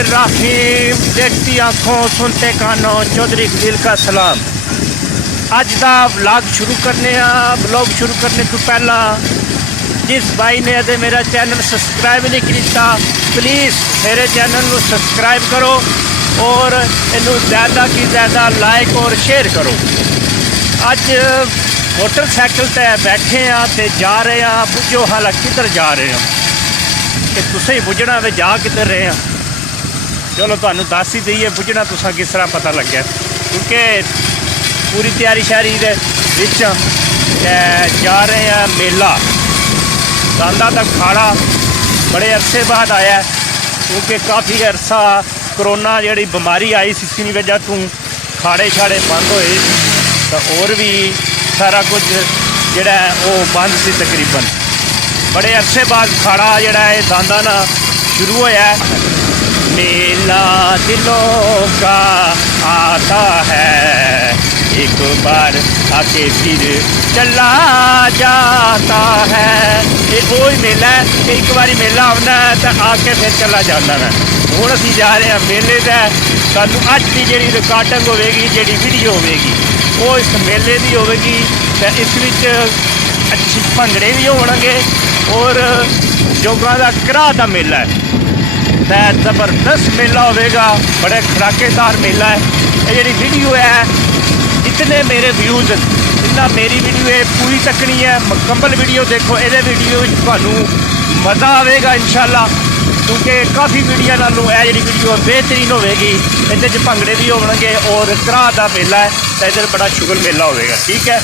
रहमानिर्रहीम। देखती आँखों सुनते कानों, चौधरी खलील का सलाम। अज का व्लॉग शुरू करने व्लॉग शुरू करने तो पहला जिस भाई ने अदे मेरा चैनल सब्सक्राइब नहीं किया प्लीज़ मेरे चैनल को सब्सक्राइब करो और इनू ज़्यादा की ज़्यादा लाइक और शेयर करो। अज मोटरसाइकिल ते बैठे हाँ तो जा रहे हैं, पुजो हाल किधर जा रहे हैं कि तुसें ही पुजना वे जा किधर रहे हैं। चलो तुहानू दस ही दईए पुजना तुसा किस तरह पता लगे, क्योंकि पूरी तैयारी शारी दे विच जा रहे हैं मेला। दांदा दा खाड़ा बड़े अरसे बाद आया क्योंकि काफ़ी अरसा कोरोना जी बीमारी आई सी, इसी वजह तो खाड़े शाड़े बंद होए तो और भी सारा कुछ जोड़ा है वो बंद सी तकरीबन। बड़े अरसे बाद खाड़ा जोड़ा है दांदा ना शुरू होया। मेला दिलों का आता है, एक बार आके फिर चला जाता है। ये वही मेला है, एक बार मेला आना है तो आके फिर चला जाता है। हुण असीं जा रहे हैं मेले का। सानू अज की जी रिकॉर्डिंग होगी, जी वीडियो होगी वो इस मेले की होगी। तो इस अच्छी भंगड़े भी होणगे और जोगां दा घराह दा मेला है। ज़बरदस्त मेला होगा, बड़े खड़ाकेदार मेला है। ये जी वीडियो है इतने मेरे व्यूज़ इतना मेरी वीडियो है पूरी तकनी है, मुकम्मल वीडियो देखो। ये वीडियो थानू मज़ा आएगा इंशाल्लाह, क्योंकि काफ़ी वीडियो नालों यह जी वीडियो बेहतरीन होगी। ये भंगड़े भी होंगे और घराह का मेला है तो इधर बड़ा शुगर मेला होगा। ठीक है,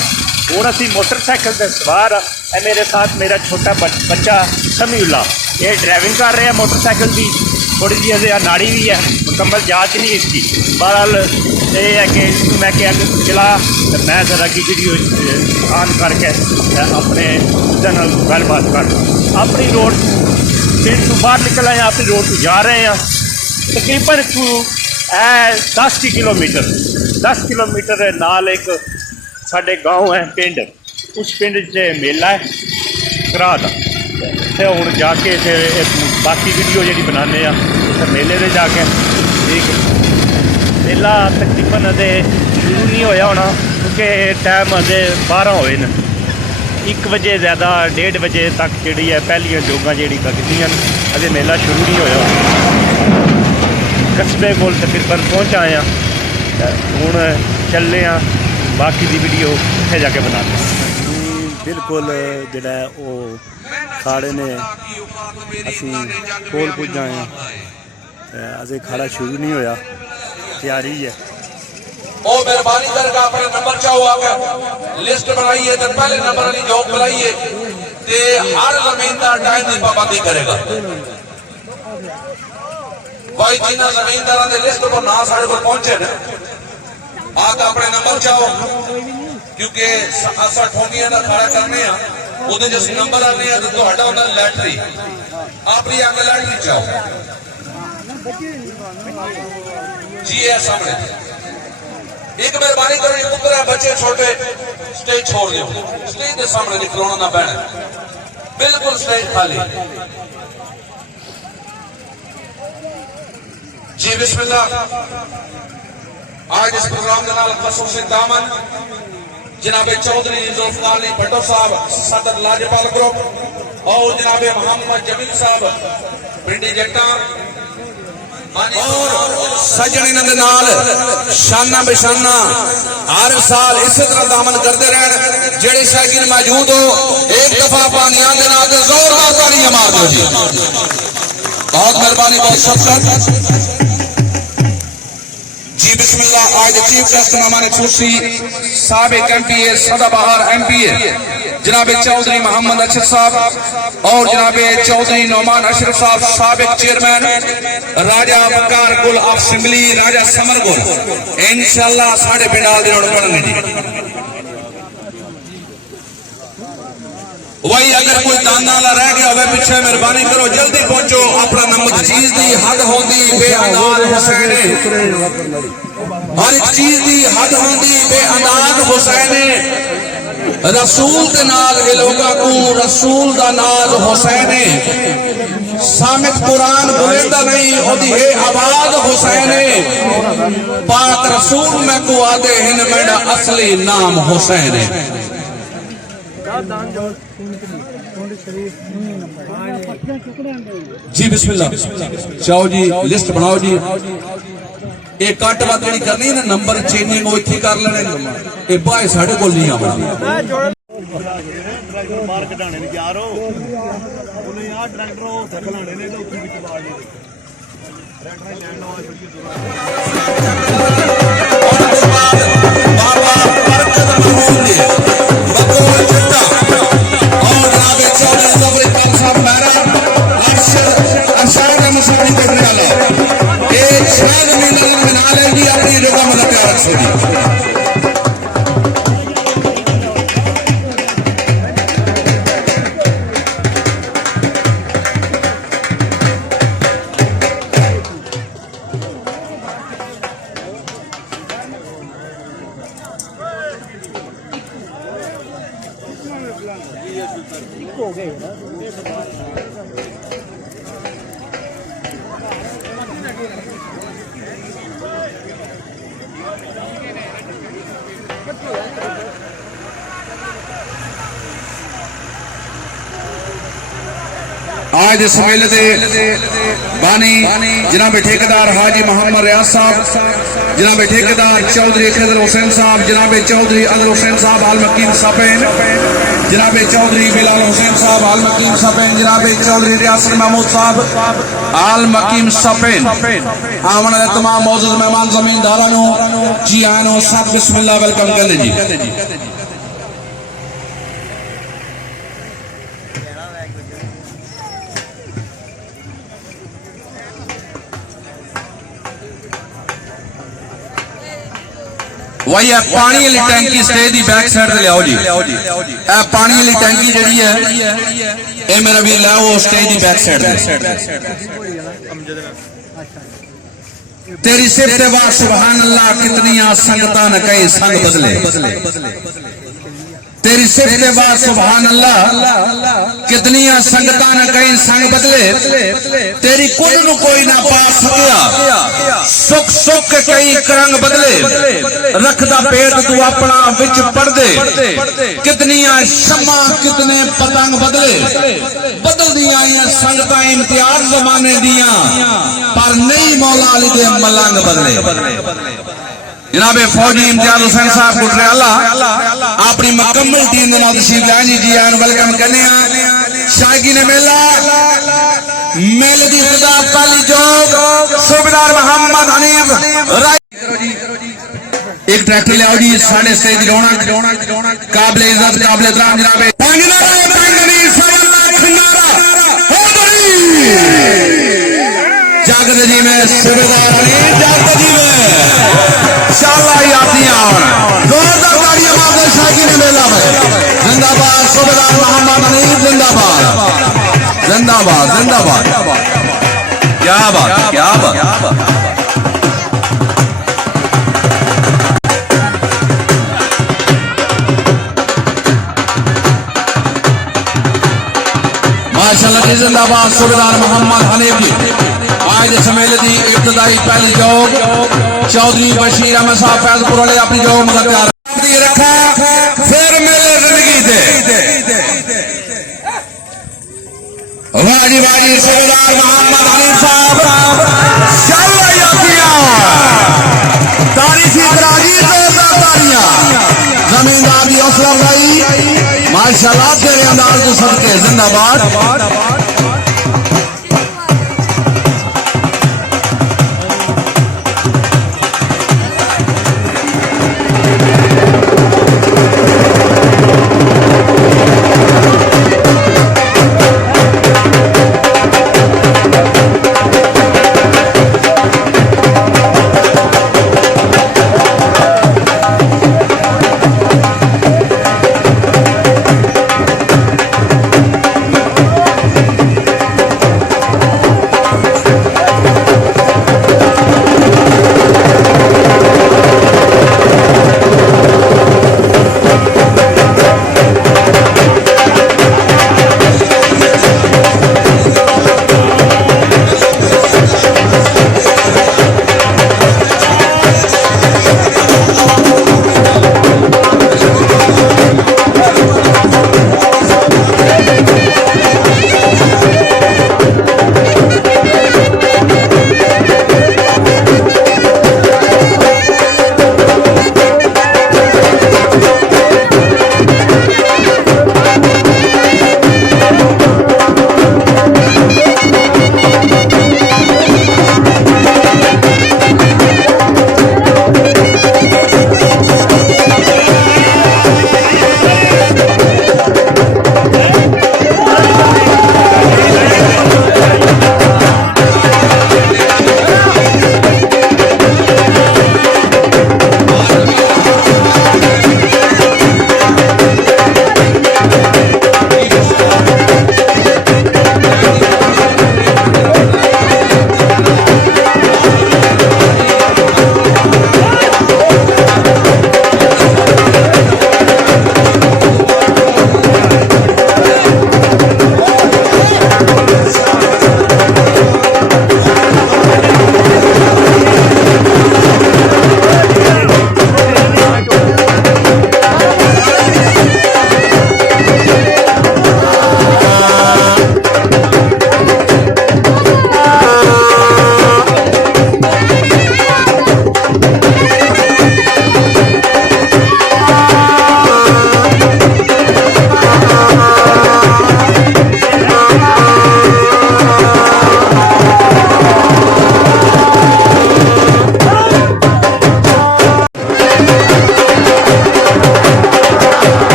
और असी मोटरसाइकिल से सवार है, मेरे साथ मेरा छोटा बच्चा समीउल्ला, ये ड्राइविंग कर रहे हैं मोटरसाइकिल की। थोड़ी जी अजे नाड़ी भी है, मुकम्मल जाँच नहीं इसकी। बहरहाल ये है कि मैं क्या चला तो मैं जरा की वीडियो ऑन करके अपने गलबात कर अपनी रोड पिंड तो बाहर निकल आए, अपनी रोड तो जा रहे हैं। तकरीबन 10 किलोमीटर 10 किलोमीटर नाल एक साढ़े गाँव है पिंड, उस पिंड च मेला है घराह का। तो हूँ जाके फिर बाकी वीडियो जी बनाने उस मेले में जाके। ठीक मेला तकरीबन अदे शुरू नहीं होया होना, क्योंकि टाइम अदे 12 होए न। 1 बजे ज़्यादा 1:30 बजे तक जी है पहलियां जोगां जी लगदियां, अदे मेला शुरू नहीं होया। कस्बे को तकरीबन पहुँच आए हैं, हूँ चलने बाकी की वीडियो उत्थे जाके बनाते हैं। बिल्कुल जोड़ा वो खाड़े ने असी कोल पुज आए हैं, अजे खाड़ा शुरू नहीं होया, तैयारी है। ओ मेहरबानी करके अपने नंबर चाहो आके लिस्ट बनाइए तो पहले नंबर वाली जॉब बुलाइए ते हर जमींदार टाइम की पाबंदी करेगा। भाई जिन्हें जमींदार के लिस्ट पर ना साढ़े को पहुंचे न आके अपने नंबर चाहो, क्योंकि असा ठोंगिया का खड़ा करने उहदे जिस नंबर आने तो तुहाडा होंदा लैटरी, अपनी आके लैटरी चाहो जी है सामने। एक मेहरबानी करो पुत्रा बच्चे छोटे स्टेज छोड़ दो, स्टेज के सामने निकलना ना पैना, बिल्कुल स्टेज खाली जी। बिस्मिल्लाह। आज इस प्रोग्राम के नाल खसूसी दामन जनाब चौधरी जुल्फकार अली भट्टो साहब सदर लाजपाल ग्रुप और जनाब मोहम्मद जमील साहब पिंडी जट्टा और सजन इन्होंने नाल शाना बेशाना हर साल इस तरह दामन करते रहन। जेड़े शागिर मौजूद हो एक दफा पानिया के नाल जोरदार तालियां मार दो जी। बहुत मेहरबानी, बहुत शुक्रिया जी। बिस्मिल्लाह। आज चीफ गेस्ट मेहमान खुशी साबिक एमपीए सदाबहार एमपीए जनाब चौधरी मोहम्मद अशरफ साहब और जनाब चौधरी नौमान अशरफ साहब साबिक चेयरमैन राजा बकार कुल असेंबली राजा समरगुल इंशाअल्लाह साढ़े पिंडाल दे रोड पढ़ने जी। वही अगर कोई दाना वाला रह गया हो पिछे मेहरबानी करो जल्दी पहुंचो। अपना नंबर चीज की हद होंगी बेअंदाज हुसैन, हर एक चीज की हद होंगी बेअंदाज हुसैन। रसूल के नाल लोगों को रसूल दा नाज हुसैन सामित कुरान बुलंदा नहीं ओदी है आवाज हुसैन पाक रसूल में को आदे हिन मेरा असली नाम हुसैन है। जी बिस्मिल्लाह चाओ जी लिस्ट बनाओ जी। ये कट बात नहीं करनी ना नंबर चेंजिंग वो इत्थे कर लेने ये भाई साढ़े कोल नहीं आवा। मार कढाने ने यार ਉਹਨੇ ਆ ਟਰੈਕਟਰ ਉਹ ਖਲਾਣੇ ਨੇ ਤੇ ਉੱਥੇ ਵਿੱਚ ਬਾੜ ਦੇ ਟਰੈਕਟਰ ਲੈਣ ਨਾਲ ਛੋਟੀ बाबा बरकत महमूद ने बकौल जट्टा और जनाब चौधरी ज़फर खान साहब मेरा अरशद मसानी करने वाला ये 6 महीने बना लेंगी अपनी जगह में तैयार रखेगी। आज इस मेले दे बानी जनाब ठेकेदार हाजी मोहम्मद रियाज साहब, जनाब ठेकेदार चौधरी खिदर हुसैन साहब, जनाब चौधरी अदर हुसैन साहब आल मकीम सपेन, जनाब चौधरी बिलाल हुसैन साहब आल मकीम सपेन, जनाब चौधरी रियासत महमूद साहब आल मकीम सपेन। आवन तमाम मौजूद मेहमान जमींदारा जी आनो सब बिस्मिल्लाह वेलकम कर जी। वही है पानी वाली टैंकी स्टेज की बैक साइड से लियाओ जी। पानी वाली टैंकी जी है ये मेरा भी लाओ स्टेज की बैक साइड। तेरी सिफ्त वाह सुभान अल्लाह कितनी संगता न कई संग बदले। तेरी सिफ्त वाह सुभान अल्लाह कितनी संगता न कई संग बदले। तेरी कुल नु कोई ना पा सकिया सुख सुख कई करंग बदले। रखदा पेट तू अपना विच पड़ दे कितनी शमा कितने पतंग बदले। बदल दिया संगता इम्तियाज जमाने दिया पर नहीं मौला अली दे मलंग बदले। जनाब फौजी इम्तियाज हुसैन साहब गुजराला अपनी मुकम्मल टीम के नाल तशरीफ लाए जी आन वेलकम करने शायकीन मेला मेले की इब्तिदा पहली जोग सूबेदार मोहम्मद हनीफ। एक ट्रैक्टर ले आओ जी साढ़े स्टेज रौनक काबिल इज्जत काबिल एहतराम जनाब जागत जी में सूबेदार जागत जी में शाला यादियां जोरदार तालियां मारते शायकीन मेला में जिंदाबाद सूबेदार मोहम्मद हनीफ जिंदाबाद जिंदाबाद जिंदाबाद। क्या बात क्या बात। माशाअल्लाह जिंदाबाद सूबेदार मोहम्मद हनीफ जी। आज इस मेले की इब्तदाई पहली जोग चौधरी बशीर अहमद साहब फैजपुर वाले अपनी जोग मगर तैयार रखा फिर मेले जिंदगी दे वाजी वाजी सूबेदार मोहम्मद हनीफ साहब शाला यादियां तारीखी तराजी जोरदार तालियां जमींदार की हौसला अफजाई माशाअल्लाह तेरे अंदाज को सदके जिंदाबाद।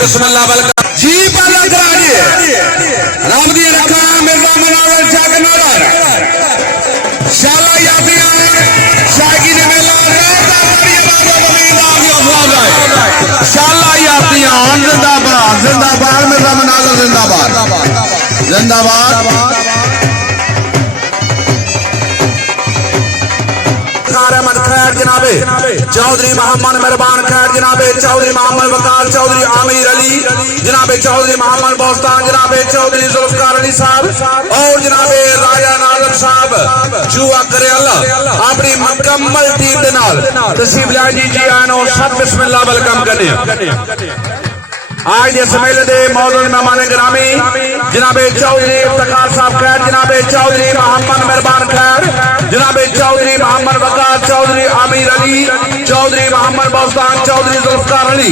बिस्मिल्लाह वेलकम जी पाला कराइए रब दी रखा मिर्जा मनावर जग नगर शाला यादियां शागी ने मेला रहता बड़ी बाबा बमीदा दी अफवाज है शाला यादियां जिंदाबाद जिंदाबाद मिर्जा मनावर जिंदाबाद जिंदाबाद अहमद खैर जनाबे चौधरी मोहम्मद मेहरबान खैर जनाबे चौधरी मोहम्मद वकार चौधरी आमिर अली जनाबे चौधरी मोहम्मद बोस्तान जनाबे चौधरी जुल्फकार अली साहब और जनाबे राजा नाजर साहब जुआ करे अल्लाह अपनी मुकम्मल टीम दे नाल तसीब लाजी जी आनो सब बिस्मिल्लाह वेलकम करने आज इस मेले दे मौजूद मेहमान गिरामी जनाबे चौधरी इफ्तिखार साहब खैर जनाबे चौधरी मोहम्मद मेहरबान खैर जनाबे चौधरी मोहम्मद वकार चौधरी आमिर अली चौधरी मोहम्मद बोस्तान चौधरी जुल्फकार अली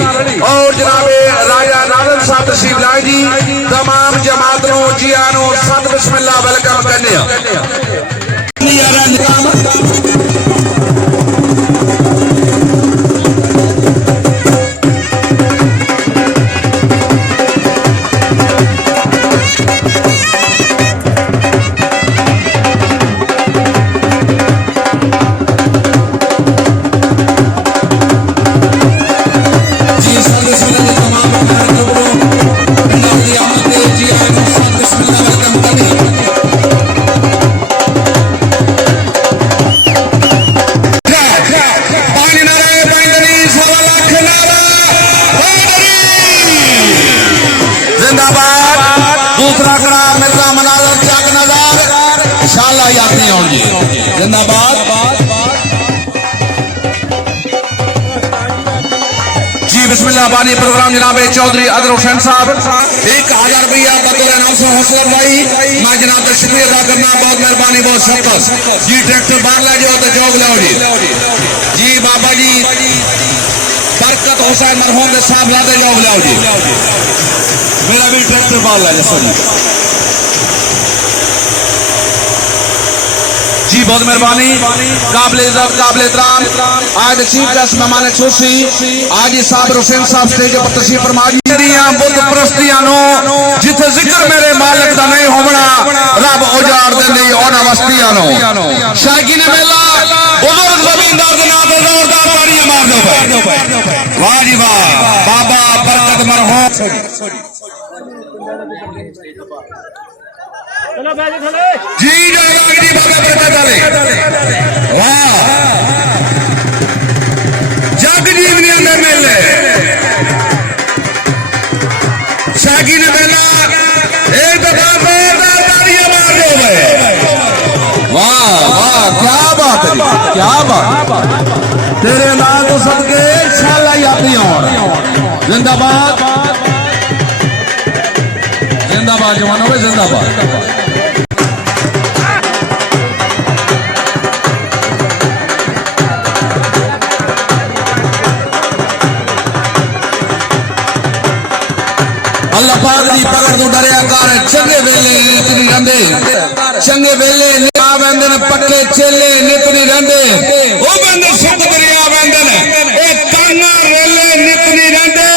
और जनाबे राजा नाजर साहब तशरीफ लाए जी तमाम जमात नो जियानो सब बिस्मिल्लाह वेलकम करने जिंदाबाद जी बिस्मिल्लाह बानी प्रोग्राम जनाबे चौधरी अदर हुसैन साहब 1000 रुपया बतौर नासर हौसला भाई मैं जनाब का शुक्रिया अदा करना बहुत मेहरबानी बहुत शक्र जी ट्रैक्टर बाहर ले जाओ तो जोग लाओ जी बाबा जी बरकत हुसैन मरहूम के साहब लाते जोग लाओ जी मेरा भी ट्रैक्टर बाहर ले जाओ जी बहुत मेहरबानी काबिल इज्जत काबिल एहतराम आज चीफ गेस्ट मेहमान खुशी आज साहब हुसैन साहब स्टेज पर तशरीफ फरमा बुत परस्तियां नो जिथे जिक्र मेरे मालिक दा नहीं होना रब उजाड़ देंदी ओना वस्तियां नो शागिन मेला बुजुर्ग जमींदार दे नाम पे जोरदार तालियां मार दो वाह जी वाह बाबा बरकत मरहूम चलो बैठो थोड़े जी जनाब जी बाबा बरकत वाले वाह जग जीवनिया में मेले शागी ने मेला एक दफा जोरदार तालियां मार दो वाह वाह क्या बात है क्या बात तेरे नाम तो सबके शाला यात्री और जिंदाबाद जिंदाबाद जवानों में जिंदाबाद अल्लाह पाक दी पकड़ तो डरिया कर चंगे वेले नितनी रहंदे चंगे वेले आ वेंदे ने पक्के चेले नितनी रहंदे ओ बंदे सुख दरिया वेंदे ने ए काना वेले नितनी रहंदे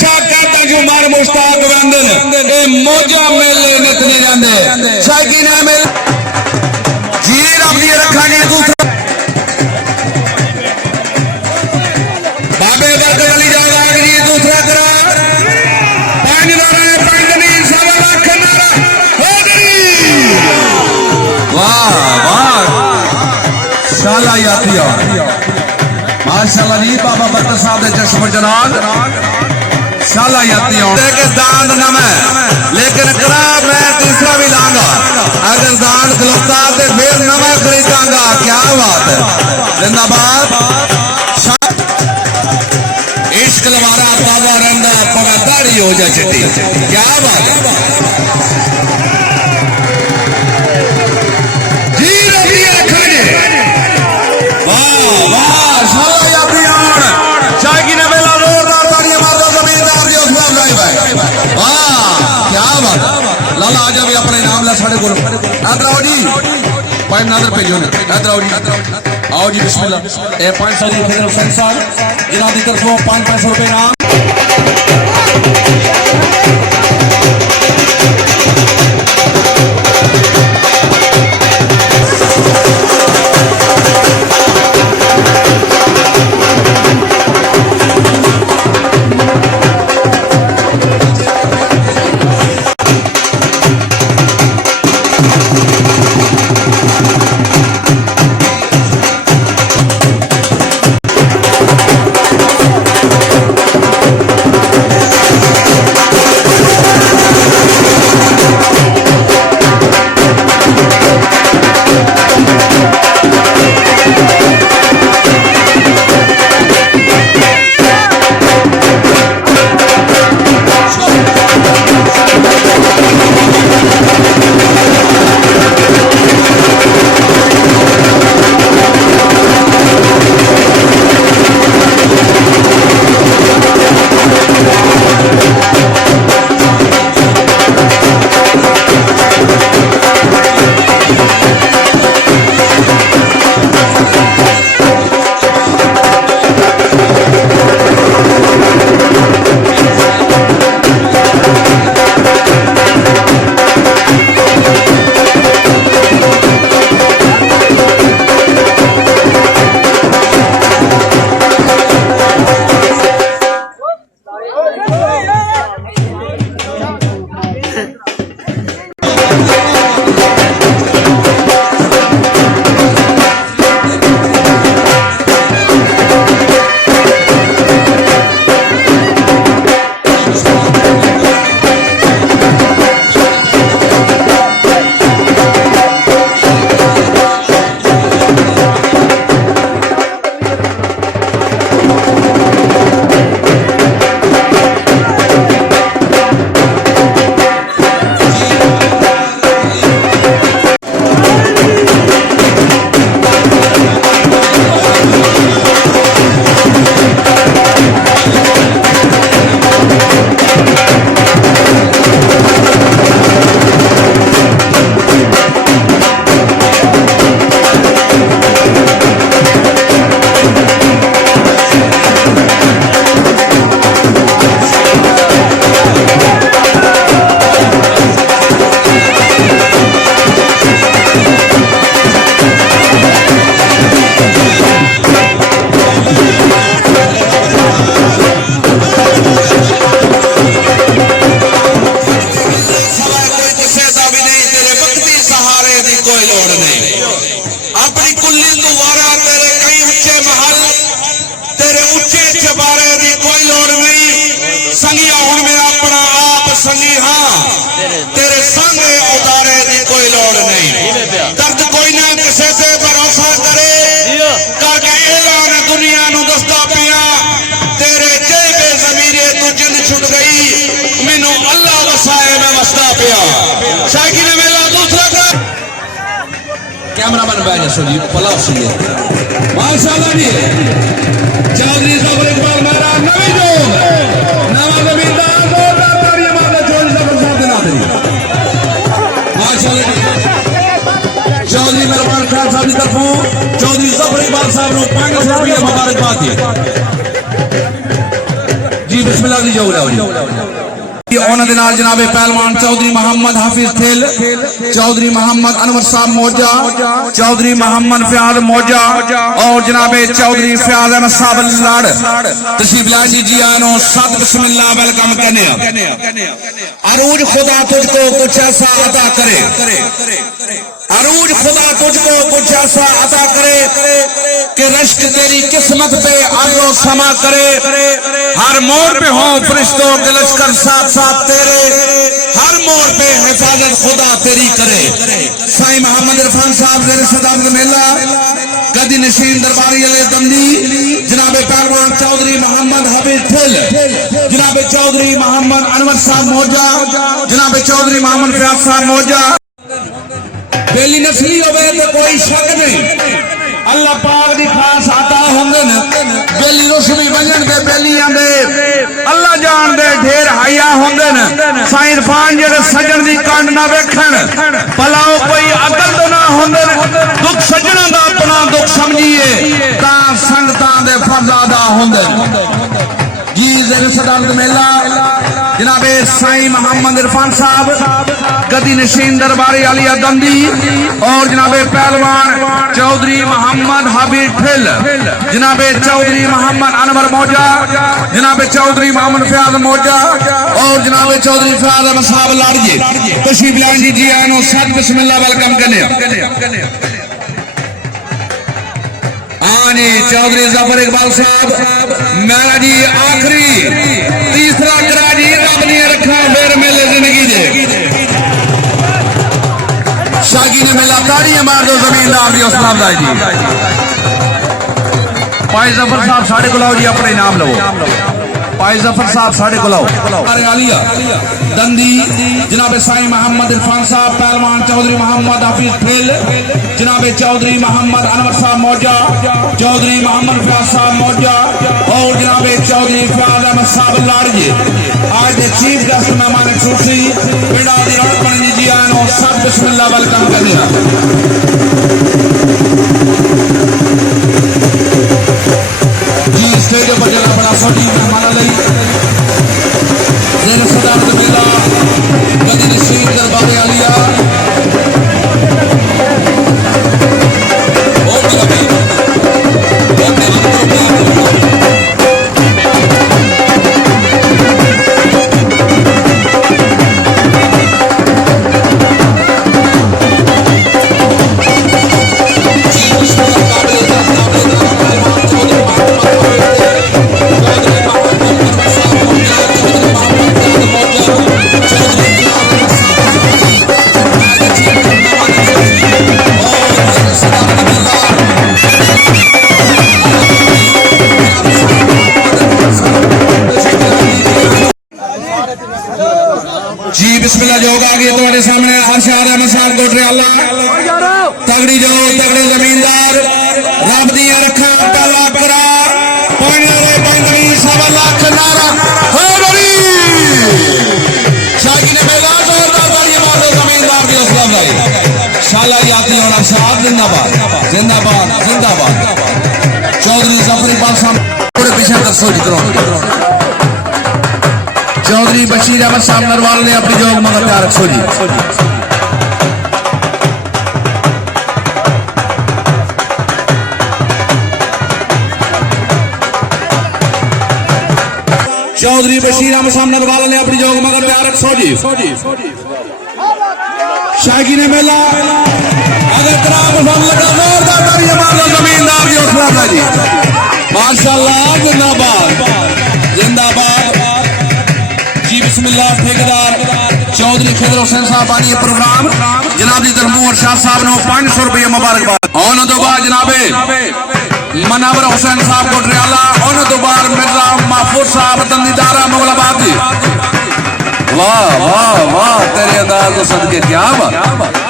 शाका तजुमार मुश्ताक वेंदे ने ए मौजा मेले नितनी रहंदे शाकी ने मेल जी रब दी रखांगे दूसरा बाबे दर गली जाएगा जी दूसरा करा शाला यातिया माशाल्लाह जी बाबा बरकत साहब दे चश्म जनाब शाला यातिया के दांत न मैं लेकिन करा मैं तीसरा भी लाऊंगा अगर दांत खलोता तो फिर न मैं खरीदांगा क्या बात है जिंदाबाद इश्क लवारा ताजा रहंदा पवा दाढ़ी हो जाए चिट्टी क्या बात है लाला आज भी अपने नाम ला साढ़े को इधर आओ जी पाइप नादर पे जो इधर आओ जी आओ जी बिस्मिल्लाह ए 500 हुसैन साहब जिला दी तरफों 500 रुपए नाम कैमरामैन बैठ सुनिए पला सुनिए माशाल्लाह भी चौधरी ज़फर इकबाल मेरा नवी जो नवा जमींदार जोरदार तालियां मारना चौधरी ज़फर साहब के नादरी माशाल्लाह चौधरी मेहरबान खान साहब की तरफों चौधरी ज़फर इकबाल साहब को 500 रुपया मुबारकबाद दिए जी बिस्मिल्लाह दी जाओ जनाबे पहलवान चौधरी मोहम्मद हाफिज थिल चौधरी मोहम्मद अनवर साहब मौजा चौधरी मोहम्मद फयाज मौजा और जनाबे चौधरी फयाज अहमद साहब लड़ तशरीफ लाजी जी आनो सद बिस्मिल्लाह वेलकम कहने अरूज खुदा तुझको कुछ ऐसा अता करे अरूज खुदा तुझको कुछ ऐसा अता करे कि रश्क तेरी किस्मत पे आयो समा करे हर मोड़ पे हो फरिश्तों के लश्कर साथ साथ तेरे हर मोड़ पे हिफाजत खुदा तेरी करे साईं मोहम्मद इरफान साहब ज़ेर सदारत मेला गदी नशीन दरबारी अले दमदी जनाबे पहलवान चौधरी मोहम्मद हबीब थिल जनाबे चौधरी मोहम्मद अनवर साहब मौजा जनाबे चौधरी मोहम्मद फयाज साहब मौजा बेली नस्ली होवे तो कोई शक नहीं अल्लाह पाक दी खास आता होंगे न बेली रोशनी बजन दे बेलियां दे अल्लाह जान दे ढेर हाया होंगे न साईं इरफान जेड़े सजन दी कंड ना वेखण भलाओ कोई अकल तो ना होंगे दुख सजना दा अपना दुख समझिए तां संगतां दे फर्ज अदा होंगे जी ज़ेर सदारत मेला जनाबे साईं मोहम्मद इरफान साहब गदी नशीन दरबारी आलिया दंदी और जनाबे पहलवान चौधरी मोहम्मद हबीब फिल, जनाबे चौधरी मोहम्मद अनवर मौजा, जनाबे चौधरी मोहम्मद फयाज मौजा और जनाबे चौधरी फयाज अहमद साहब लाड़िए तशरीफ लाएं जी आनो सद बिस्मिल्लाह वेलकम करने आने चौधरी जफर इकबाल साहब मेरा जी आखिरी तीसरा करा जी रब ने रखा फिर मेले जिंदगी दे शागी ने मेला ताड़ियां मार दो जमींदार दी हौसला अफजाई जी भाई जफर साहब साढ़े को लाओ जी अपने नाम लो भाई जफर साहब साढ़े को लाओ आलिया दंदी जनाबे साईं मोहम्मद इरफान साहब पहलवान चौधरी मोहम्मद हफीज फिल, जनाबे चौधरी मोहम्मद अनवर साहब मौजा, चौधरी मोहम्मद फयाज साहब मौजा और जनाबे चौधरी फयाज अहमद साहब लाड़िए आज के चीफ गेस्ट मेहमान खुशी पिंडा दी रौनक बनी जी आनो सब बिस्मिल्लाह वेलकम करने जी स्टेज पर जरा बड़ा सोटी मेहमान लई जेल सदारत मेला गदी नशीन दरबार आलिया ओ मेरा जी बिस्मिल्लाह जो होगा आगे तुम्हारे सामने अरशद अहमद साहब कोटरियाला तगड़ी जो तगड़े जमींदार रब दी रखा पहला करा पौने रे पंगड़ी सवा लाख नारा हो बड़ी शाही ने मेला जोरदार ताली मार दो जमींदार दी हौसला अफजाई शाला यात्री और अरशद जिंदाबाद जिंदाबाद जिंदाबाद चौधरी जफर इकबाल साहब थोड़े पीछे दसो जी करो चौधरी बशीर अहमद साहब नरवाल ने अपनी जोग मगर तैयार रखो जी चौधरी बशीर अहमद साहब नरवाल ने अपनी जोग मगर तैयार रखो जी शागी ने मेला अगर तराब लगा जोरदार तालियां मार लो जमींदार की हौसला अफजाई जी माशाअल्लाह जिंदाबाद जिंदाबाद जी बिस्मिल्लाह ठेकेदार चौधरी खिदर हुसैन साहब आनी प्रोग्राम जनाब जी दरमूर शाह साहब ने 500 रुपये मुबारकबाद और तो बाद जनाबे मनावर हुसैन साहब कोटरियाला और तो बाद मिर्जा महफूज साहब दंदीदारा मुगलाबाद वाह वाह वाह तेरे अंदाज तो सदके क्या बात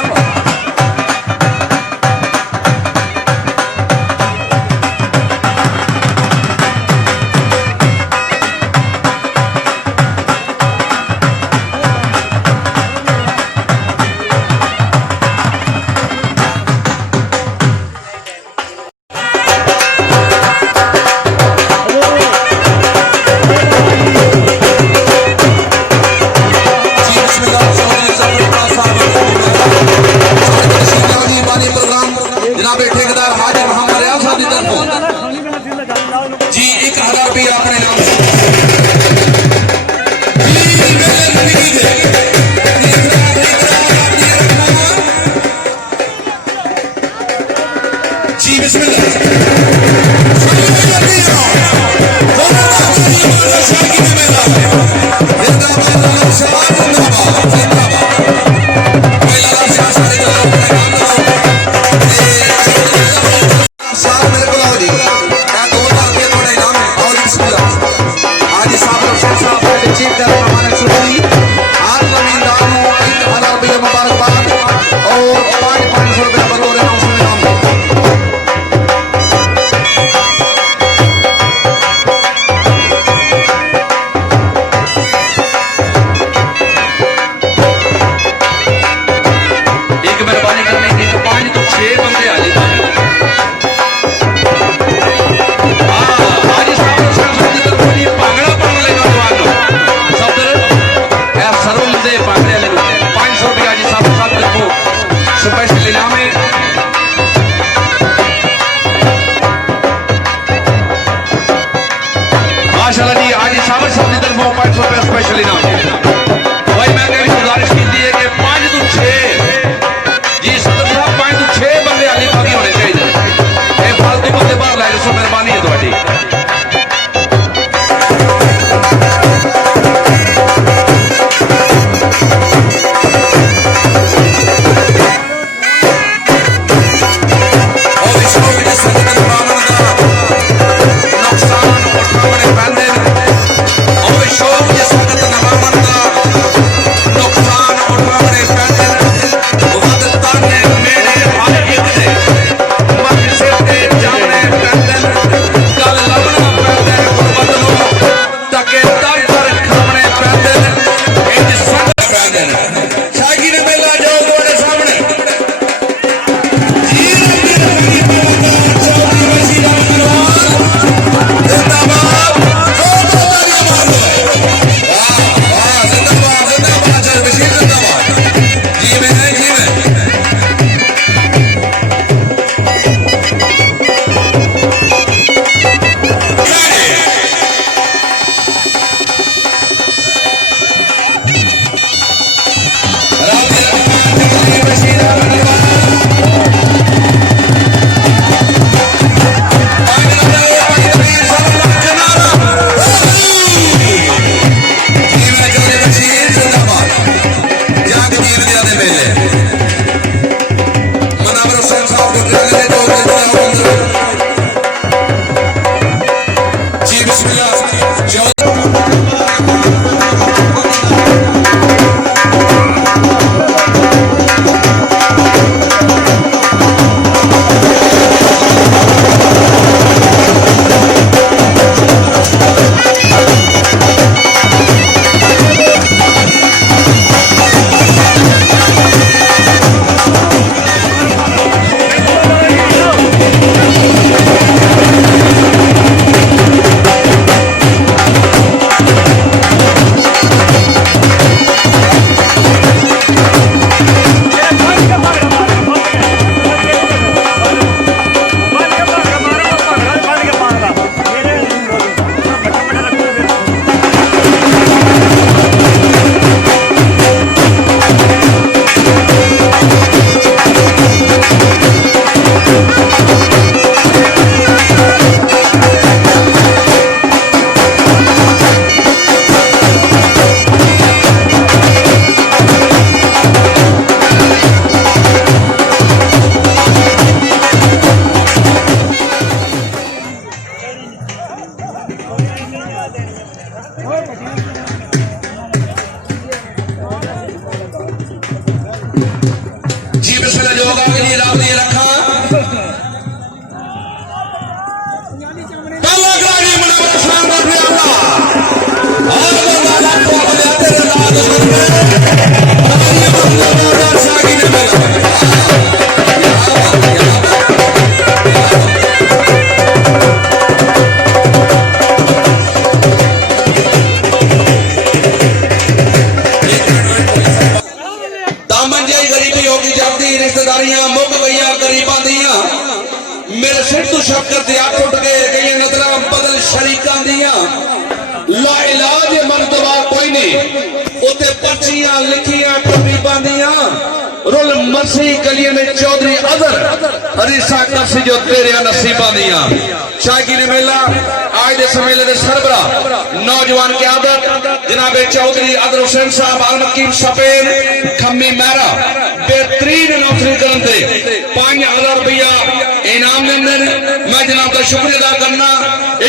500 रुपए स्पेशल इनाम भाई मैंने भी गुजारिश की थी कि 5 तो 6 जी सदर साहब 5 तो 6 बंदे आली भागी होने चाहिए ये फालतू बंदे बाहर लाए दसो मेहरबानी है तुम्हारी मेरे सिर तो शक्कर ते हाथ उठ गए कई नजर बदल शरीका दिया ला इलाज मर्तबा कोई नहीं उते पर्चियां लिखियां तकरीबां दिया रुल मसी गलियां में चौधरी अजहर हरीसा कसी जो तेरे नसीबा दिया शागिर मेला आज दे मेले दे सरबरा नौजवान की आदत जनाब चौधरी अदर हुसैन साहब अलमकीम सपेन खम्मी मेरा बेहतरीन नौकरी करन दे 5000 रुपया इनाम देंगे मैं जनाब का शुक्रिया अदा करना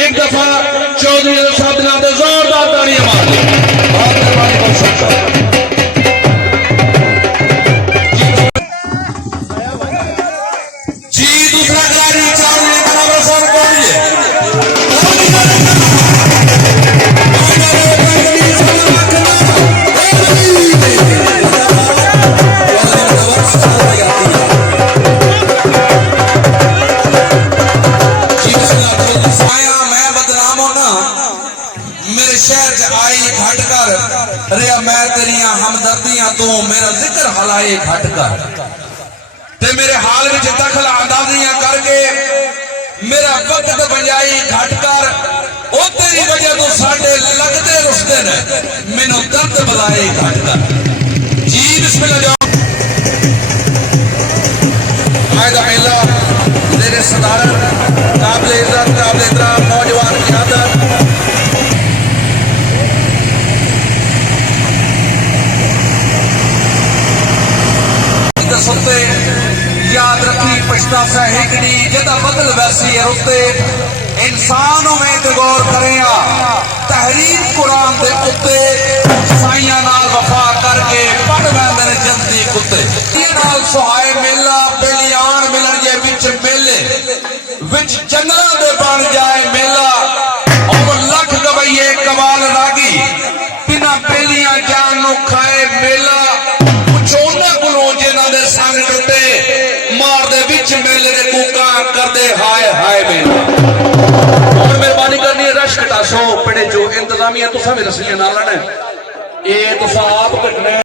एक दफा चौधरी साहब जनाब ने जोरदार तालियां मार ली बहुत मेहरबानी बहुत शुक्रिया घट कर ते मेरे हाल में दखल अंदाजियां करके मेरा वक्त बजाई घट कर ओ तेरी वजह तो साडे लगदे रुसदे ने मैनू दर्द बलाए घटदा जी बिस्मिल्लाह जाओ आयदा मेला तेरे सदारत काबिल इज्जत काबिल एहतराम नौजवान क़यादत दसते याद रखी पछता सा हिकड़ी जदा बदल वैसी है रुते इंसान में ते गौर करेया तहरीर कुरान दे उत्ते साइयां नाल वफा करके पढ़ वैंदे ने जंदी कुत्ते ये नाल सुहाए मेला बेलियान मिलन जे विच मेले विच जंगलां दे बन जाए मेला और लख गवैये कवाल रागी बिना बेलियां जान नु खाए मेला चोना कोलों जिन्हां दे संग टुटे मार दे विच मेले दे कूका करदे हाय हाय मेला और मेहरबानी करनी है रश घटासो पड़े जो इंतजामिया तुसा भी रसलियां ना लड़े ए तुसा आप घटना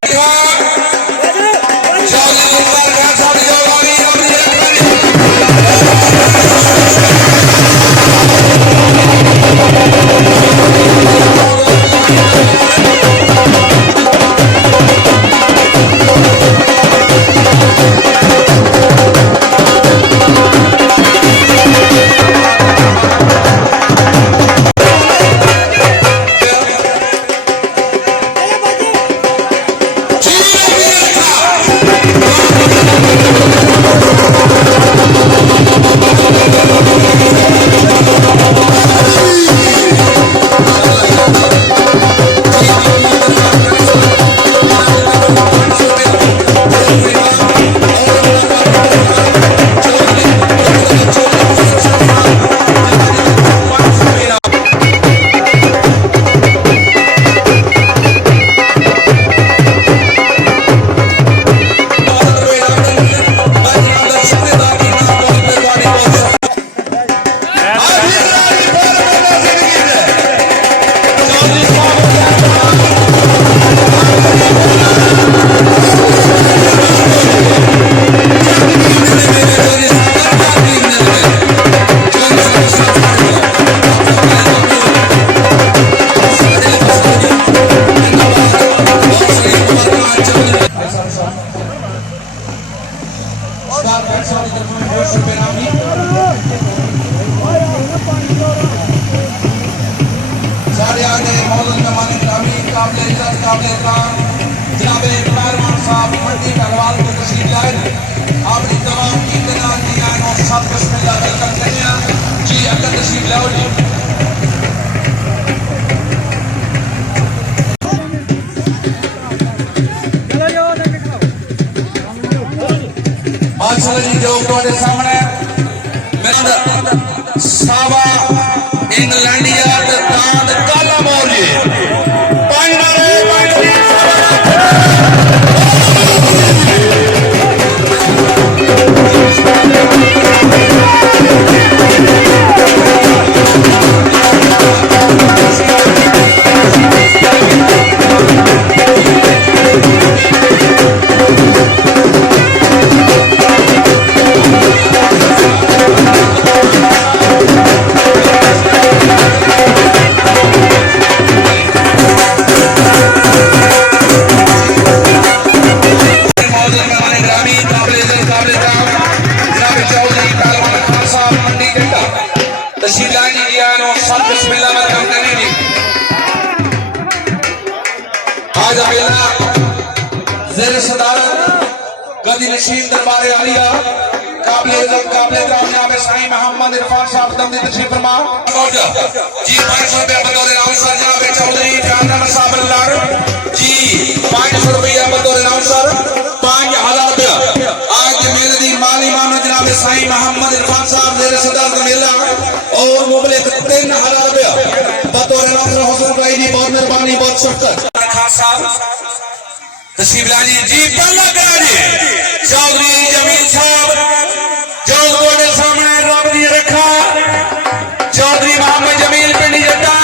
सामने सावा इंग्लैंडिया दांत काला मौली नशीम दरबार आलिया काबिल इज्जत काबिल एहतराम जनाब साईं मोहम्मद इरफान साहब दमदी तशरीफ फरमा जी 500 रुपया बतौर अनाउंसर जनाब चौधरी जानवर साहब लाड़ जी 500 रुपया बतौर अनाउंसर 5000 रुपया आज के मेले दी माली मानो जनाब साईं मोहम्मद इरफान साहब जेर सदर मेला और मुबलिक 3000 रुपया बतौर अनाउंसर हुसैन भाई जी बहुत मेहरबानी बहुत शफकत खान साहब तस्वीर लाजी जी पल्ला कराजी चौधरी जमील साहब जो कोने सामने रब दी रखा चौधरी मोहम्मद जमील पिंडी जट्टा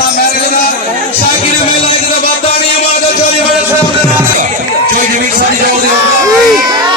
साहब मैरिज शाकिर मेला एक बाता नहीं आवाज चोरी बड़े साहब दे नाम जो जमीन सारी जो दे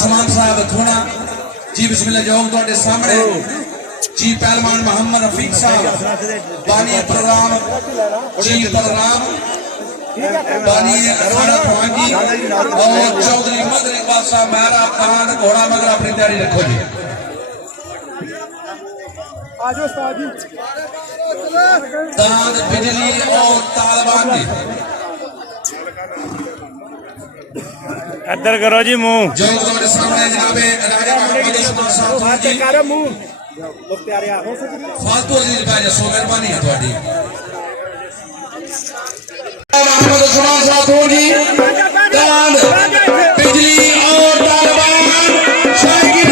समान साहब थोड़ा जी बिस्मिल्लाह जोग ਤੁਹਾਡੇ ਸਾਹਮਣੇ जी पहलवान मोहम्मद रफीक साहब बानी प्रोग्राम जी प्रोग्राम बानी खाना फवांगी और चौधरी मदर इकबाल साहब मेरा खान घोड़ा मगर अपनी तैयारी रखो जी आजो उस्ताद जी दाद बिजली और तालिबान की इधर करो जी मुंह जो तुम्हारे सामने जनाबे राजा मोहम्मद उस्मान साहब जी कर मुंह लोग प्यारे आ फालतू अजीज भाई जसो मेहरबानी है तुम्हारी मोहम्मद उस्मान साहब जी दाद बिजली और तालिबान शायकी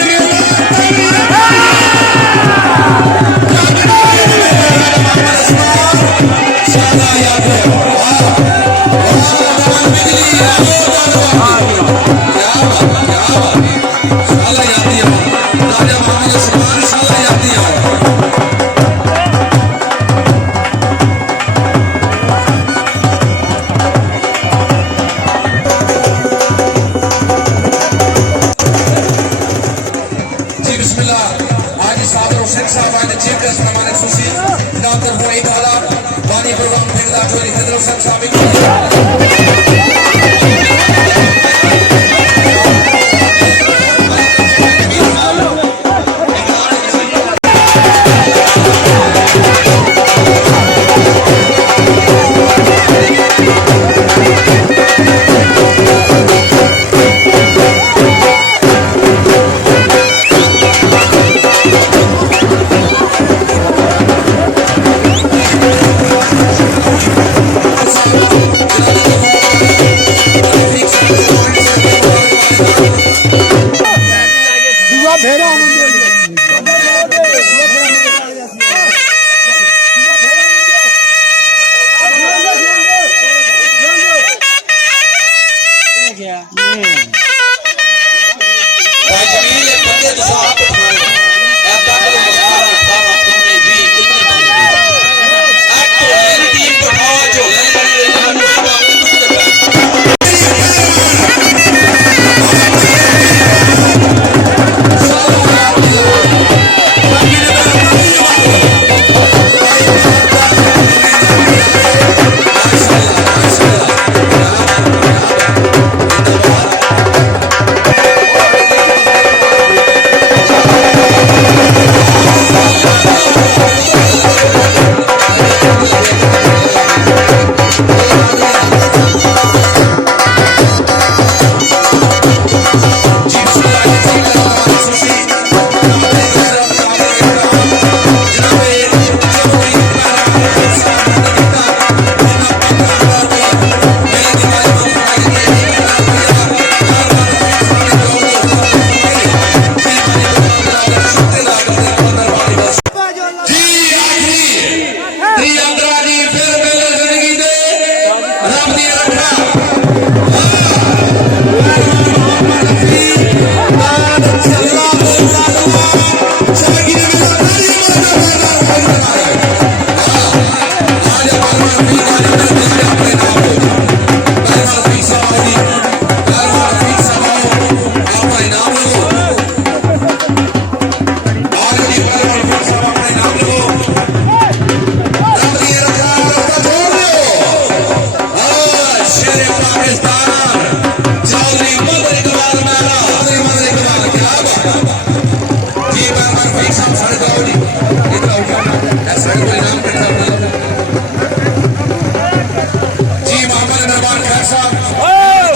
निर्माण खैर साहब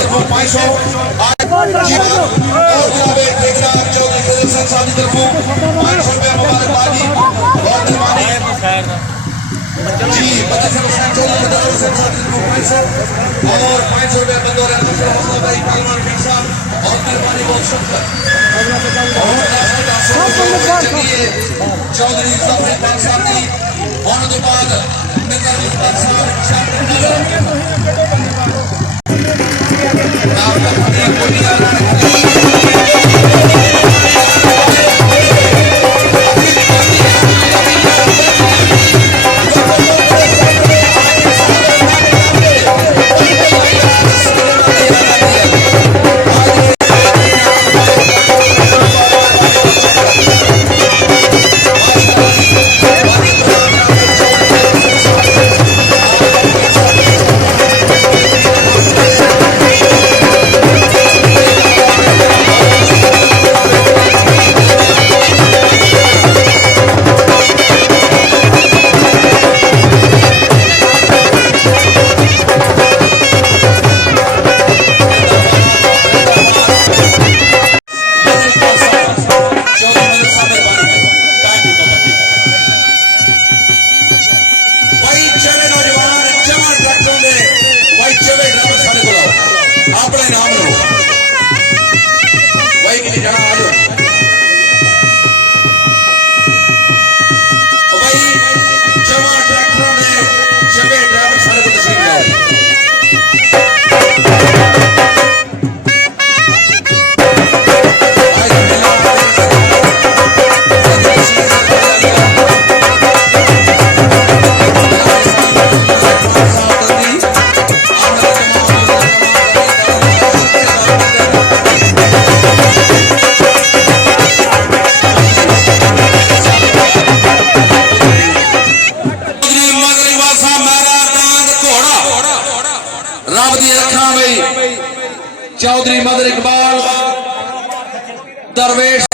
तरफों 500 और जनाबे ठेकेदार चौधरी खजर सिंह साहब की तरफों 500 रुपया मुबारकबादी और मेहरबानी जी बदर हुसैन चौधरी बदर हुसैन साहब की तरफों 500 और 500 रुपया बंदोर हौसला भाई कलमान रफीक साहब और मेहरबानी बहुत शुक्र चौधरी जफर खान साहब की होने के बाद मिर्जा मुख्तार साहब चौधरी मदर इकबाल दरवेश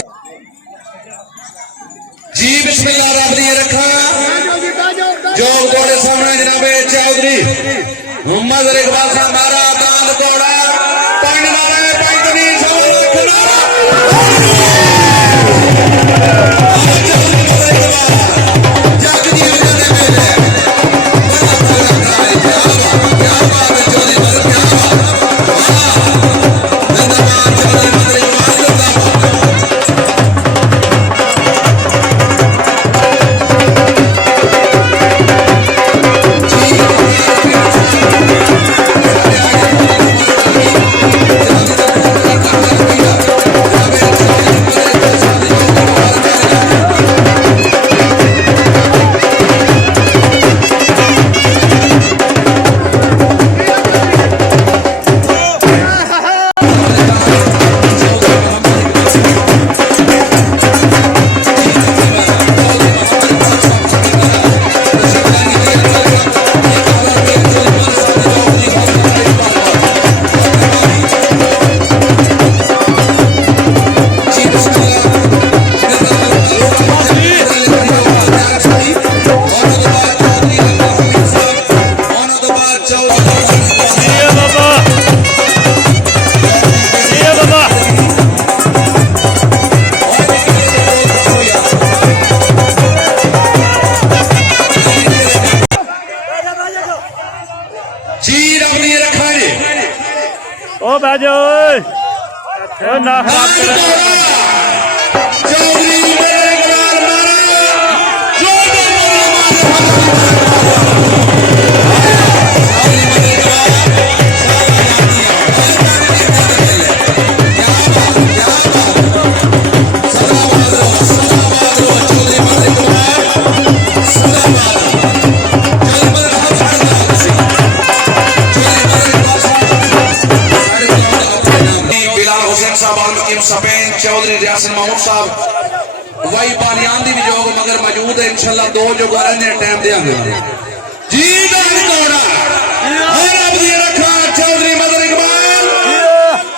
जी बिस्मिल्लाह रब दी रखा जो घोड़े सामने जनाबे चौधरी मदर इकबाल साहब मारा दांद घोड़ा पंज नारे पंजनी ओ बाजो ओ ना खराब चौधरी रियासत महमूद साहब वही बानियान दी भी जो मगर मौजूद है इंशाल्लाह दो जो रहने टाइम देंगे जी चौधरी मदर इकबाल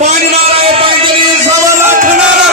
पांच नारा पांच दलील सवा लाख नारा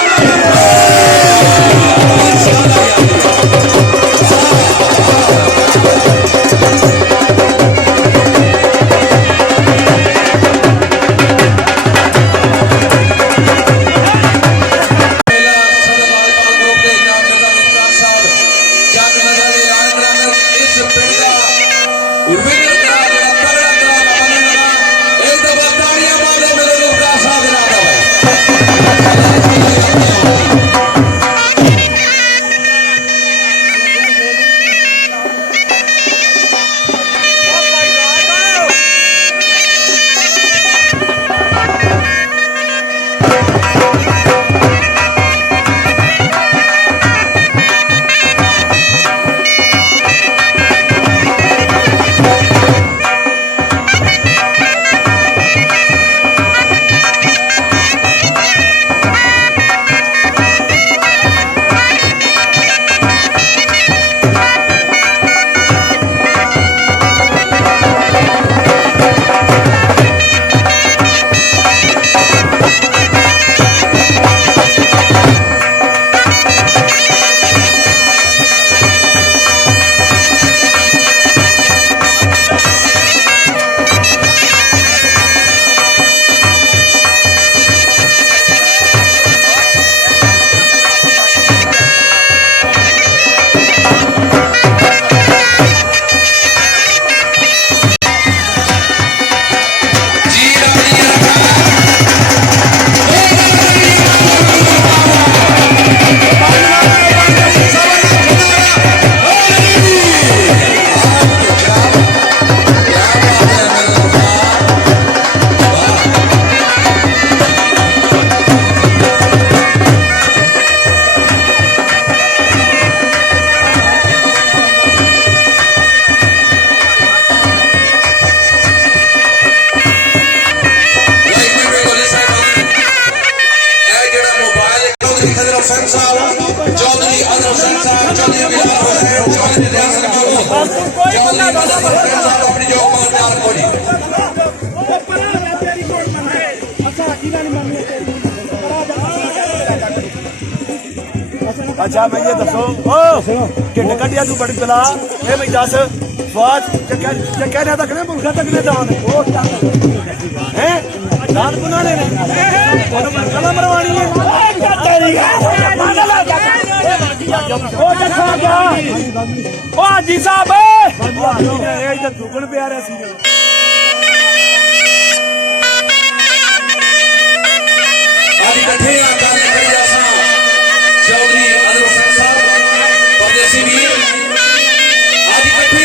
अच्छा मैं ये दसो ओ ढिड कटिया तू बड़ी बला ये मैं दस स्वाद चक्कर तक ने मुल्खा तक ने दान हैं दान बनाने ने कला मरवानी है ओ जखा जा ओ हाजी साहब ये इधर दुगण प्यारे सी आज इकट्ठे आकर खड़ी आसा चौधरी अदर हुसैन साहब परदेसी वीर आज इकट्ठे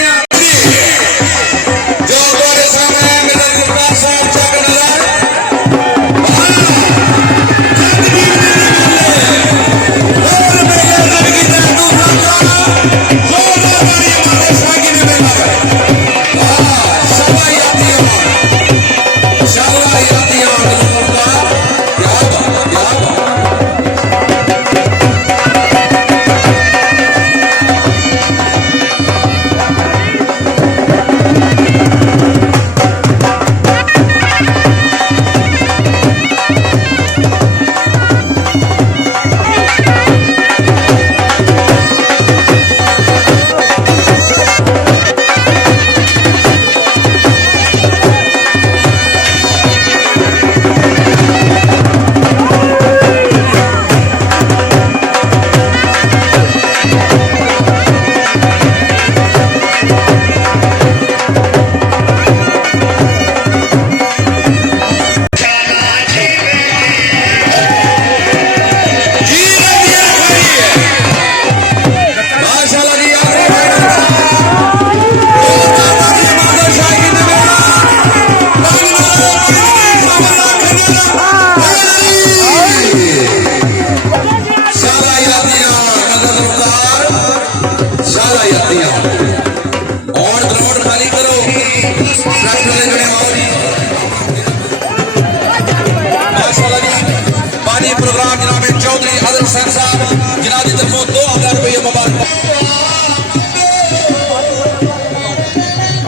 जो तुम्हारे सामने मेरा गुरदास साहब चक नजर प्रोग्राम जनाब चौधरी अदर हुसैन साहब जिन्हों की तरफों 2000 रुपये मुबारक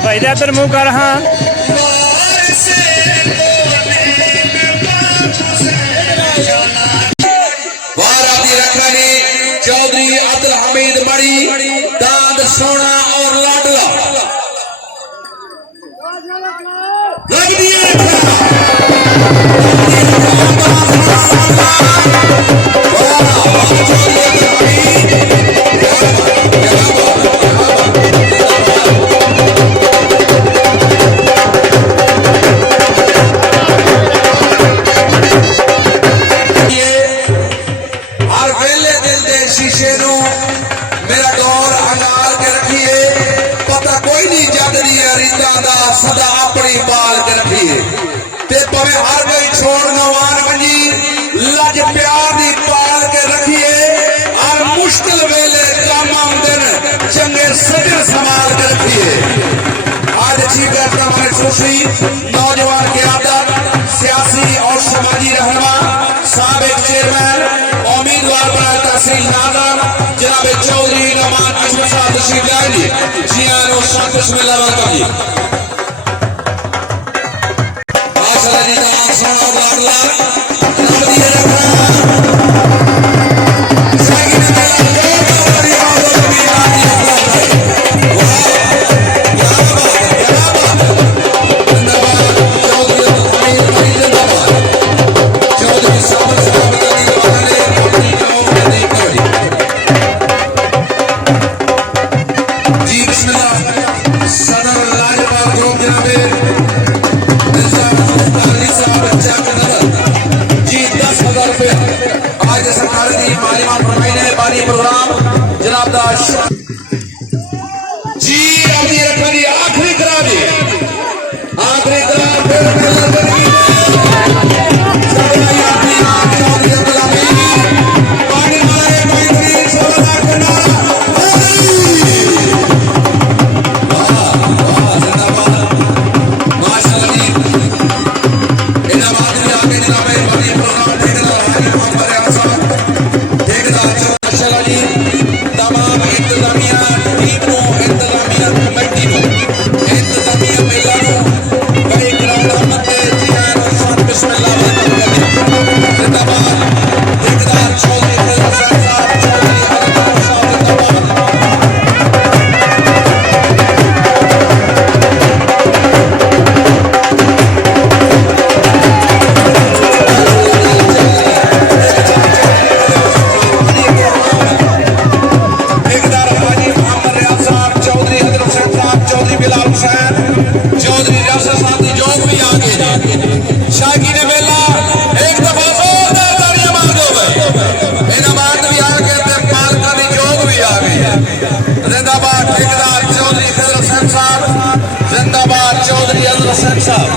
भाई इधर मुंह कर हाँ चौधरी अब्दुल हमीद मणि दाद सोना और लाडला लग दिए सदा अपनी पाल के रखिए ते पवे हर कोई छोड़ नवान बनी लज प्यार दी पाल के रखिए और मुश्किल वेले काम आमदन चंगे सजन संभाल के रखिए। आज चीफ गेस्ट हमारे सुश्री नौजवान के आदत सियासी और समाजी रहनुमा साबिक चेयरमैन उम्मीदवार बनाए तहसील नागर जनाब चौधरी नौमान अशरफ साहब तशरीफ लाएंगे जी आनो संतोष मेला वेलकम जी सदर शाकी ने मेला एक दफा जोरदार तालियां मार दो भाई। इन बात भी आ गए थे पालका की जोग भी आ गई है। जिंदाबाद ठेकेदार चौधरी खजर हसन साहब, जिंदाबाद चौधरी अजर हसन साहब।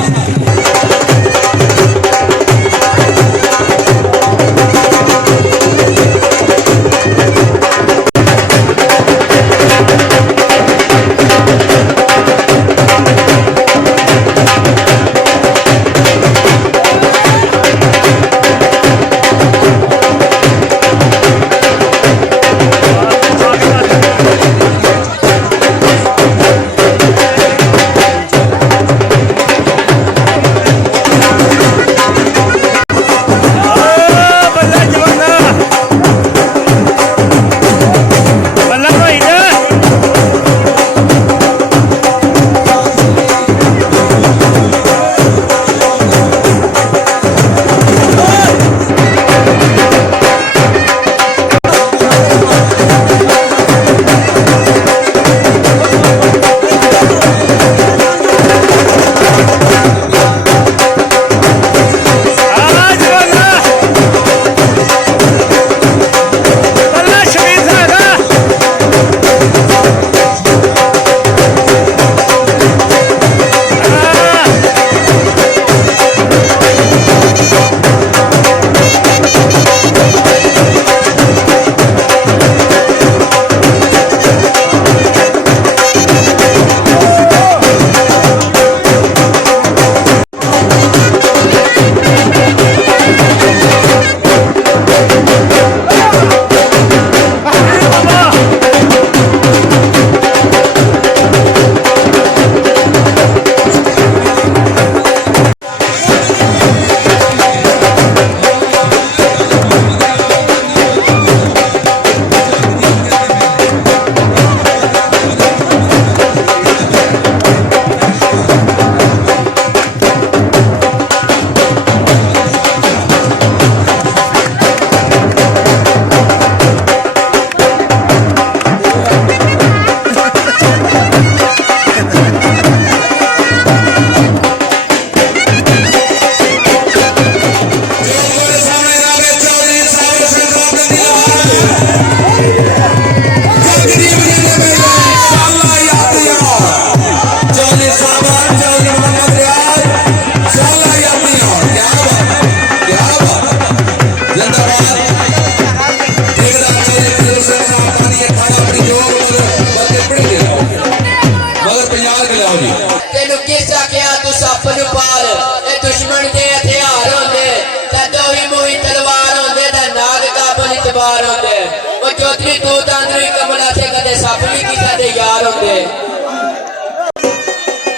चौधरी तू तंदुरी कमला से कदे सप भी किसा दे यार होंदे।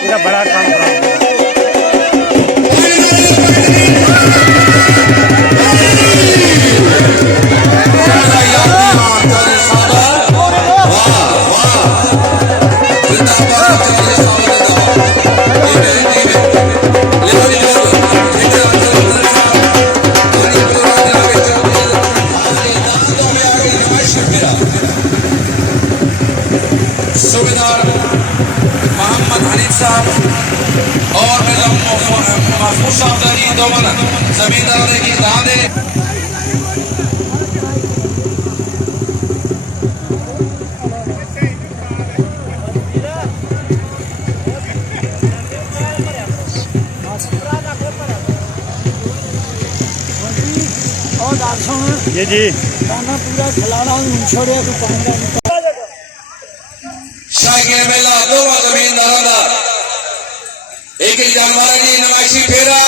मेरा बड़ा काम खराब सूबेदार मोहम्मद हनीफ साहब और महफूज साहब दरी दोवन जमींदार की दादे जी जी पूरा खिलाना छोड़े शाही मेला दो जमींदार का एक ही जानवर की नमाइशी फेरा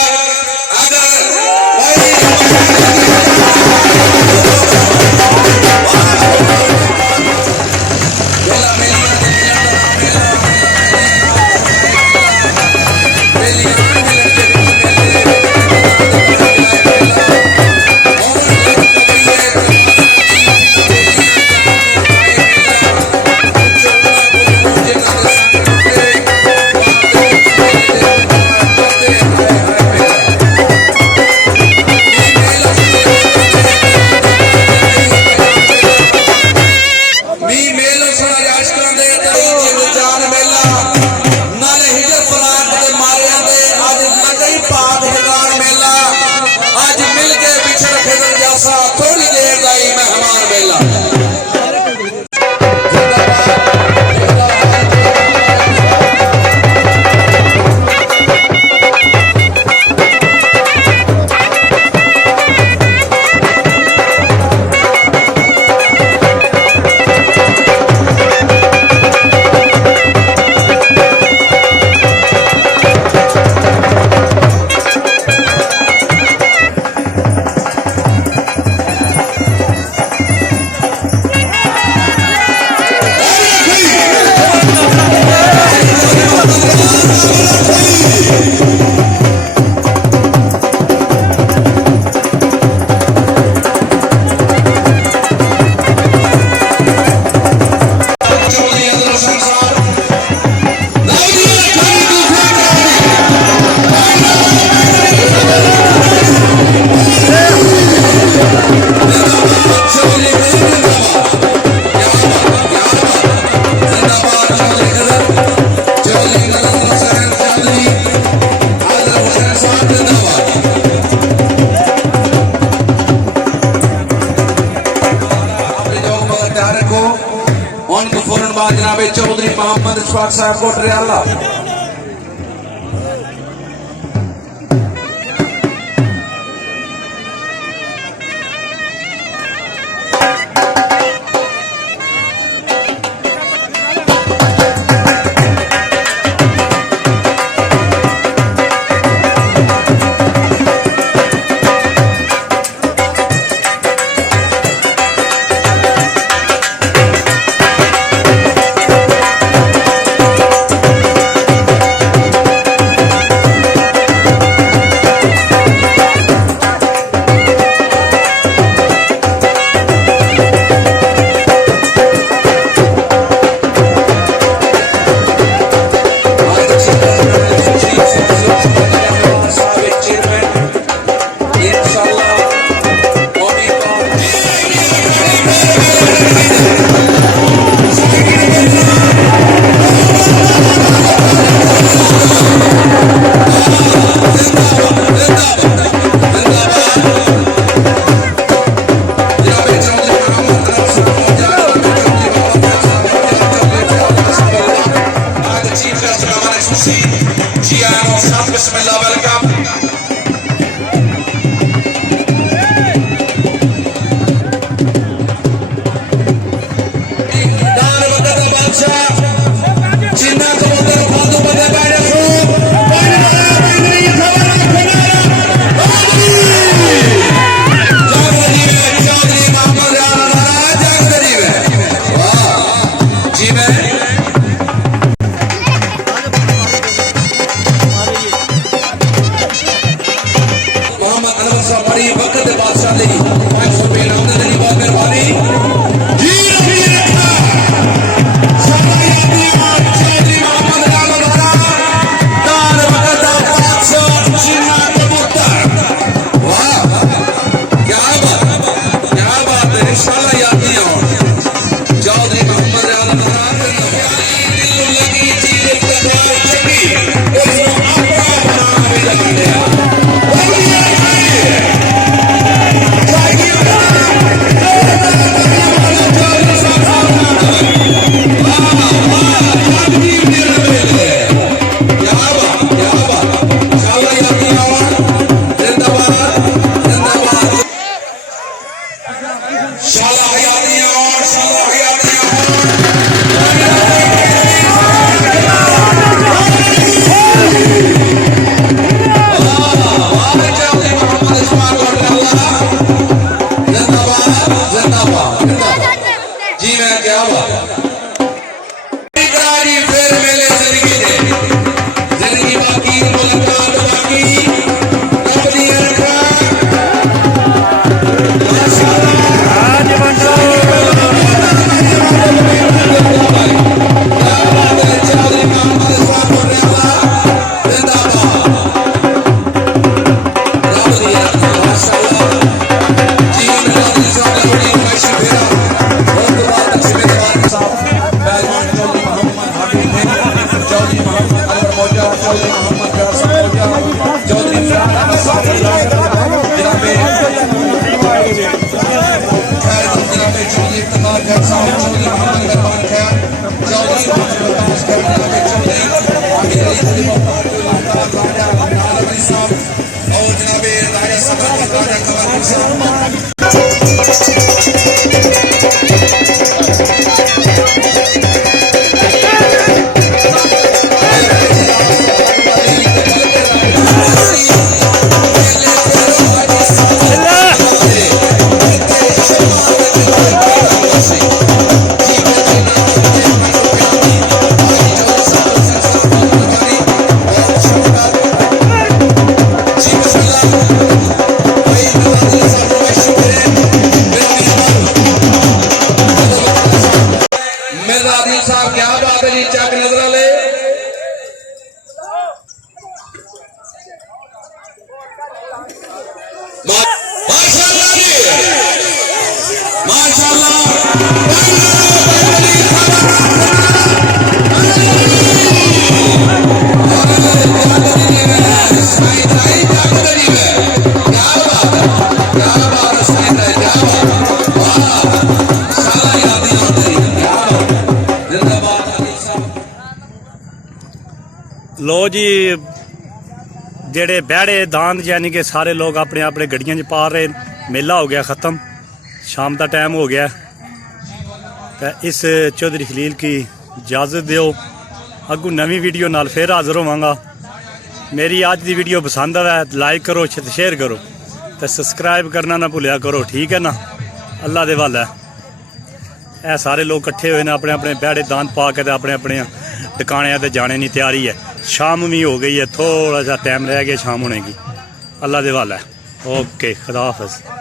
साहब कोटरियाला। Sai, sai, sai, ਲੋ ਜੀ ਜਿਹੜੇ ਬਹਿੜੇ ਦਾਨ ਯਾਨੀ ਕਿ ਸਾਰੇ ਲੋਕ ਆਪਣੇ ਆਪਣੇ ਗੱਡੀਆਂ 'ਚ ਪਾ ਰਹੇ ਮੇਲਾ ਹੋ ਗਿਆ ख़त्म शाम का टाइम हो गया तो इस चौधरी खलील की इजाज़त दो अगू नवी वीडियो नाल फिर हाज़र होवांगा मेरी अज की वीडियो पसंद आवे लाइक करो शेयर करो तो सब्सक्राइब करना ना भुलिया करो ठीक है ना अल्लाह दे वाला है सारे लोग इकट्ठे हुए ने अपने अपने बैड़े दान पा के अपने अपने टिकाणियां ते जाने की तैयारी है शाम भी हो गई है थोड़ा सा टाइम रह गया शाम होने की अल्लाह दे वाला है ओके खुदा हाफिज़।